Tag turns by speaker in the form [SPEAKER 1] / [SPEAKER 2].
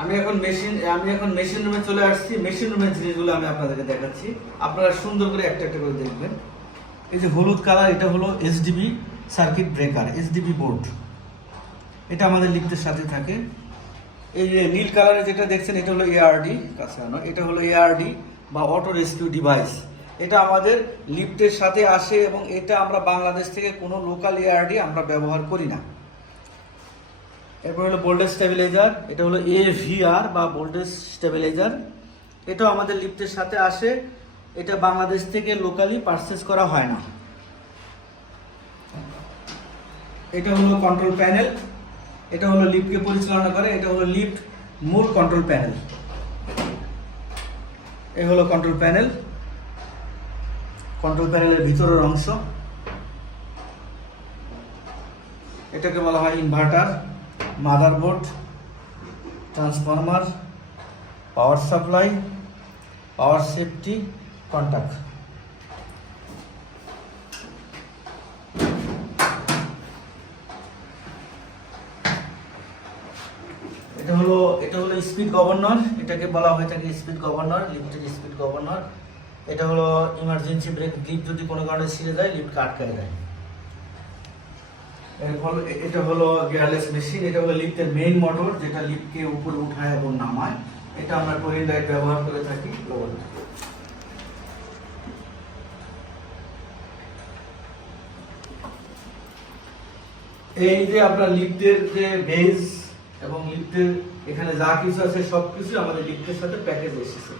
[SPEAKER 1] আমি এখন মেশিন আমি এখন মেশিন রুমে চলে আসছি। মেশিন রুমের জিনিসগুলো আমি আপনাদেরকে দেখাচ্ছি। আপনারা সুন্দর করে একটা একটা করে দেখবেন। এই যে হলুদ কালার এটা হলো SDB circuit breaker SDB board এটা আমাদের লিফটের সাথে থাকে। এই যে নীল কালারে যেটা দেখছেন, এটা হলো এআরডি কাছে আনো। এটা হলো এআরডি বা অটো রেস্কিউ ডিভাইস এটা আমাদের লিফটের সাথে আসে এবং এটা আমরা বাংলাদেশ থেকে কোনো লোকাল এআরডি আমরা ব্যবহার করি না। এরপর হলো ভোল্টেজ স্টেবিলাইজার এটা হলো এভিআর বা ভোল্টেজ স্টেবিলাইজার এটাও আমাদের লিফটের সাথে আসে, এটা বাংলাদেশ থেকে লোকালি পারচেস করা হয় না। এটা হলো কন্ট্রোল প্যানেল এটা হলো লিফটকে পরিচালনা করে, এটা হলো লিফট মূল কন্ট্রোল প্যানেল এই হলো কন্ট্রোল প্যানেল কন্ট্রোল প্যানেলের ভিতরের অংশ। এটাকে বলা হয় inverter motherboard, transformer, power supply, power safety contact এটা হলো এটা হলো স্পিড গভর্নর, এটাকে বলা হয়ে থাকে স্পিড গভর্নর, লিফটের স্পিড গভর্নর। এটা হলো ইমার্জেন্সি ব্রেক, লিফট যদি কোনো কারণে ছিঁড়ে যায় লিফট আটকায় দেয়। এটা হলো গিয়ারলেস মেশিন এটা হলো লিফটের মেইন মোটর যেটা লিফটকে উপরে উঠায় এবং নামায়। এটা আমরা কোরিন ব্যবহার করে থাকি। এই যে আপনার লিফটের যে বেজ এবং লিফটের এখানে যা কিছু আছে সব কিছু আমাদের লিফটের সাথে প্যাকেজ এসেছে।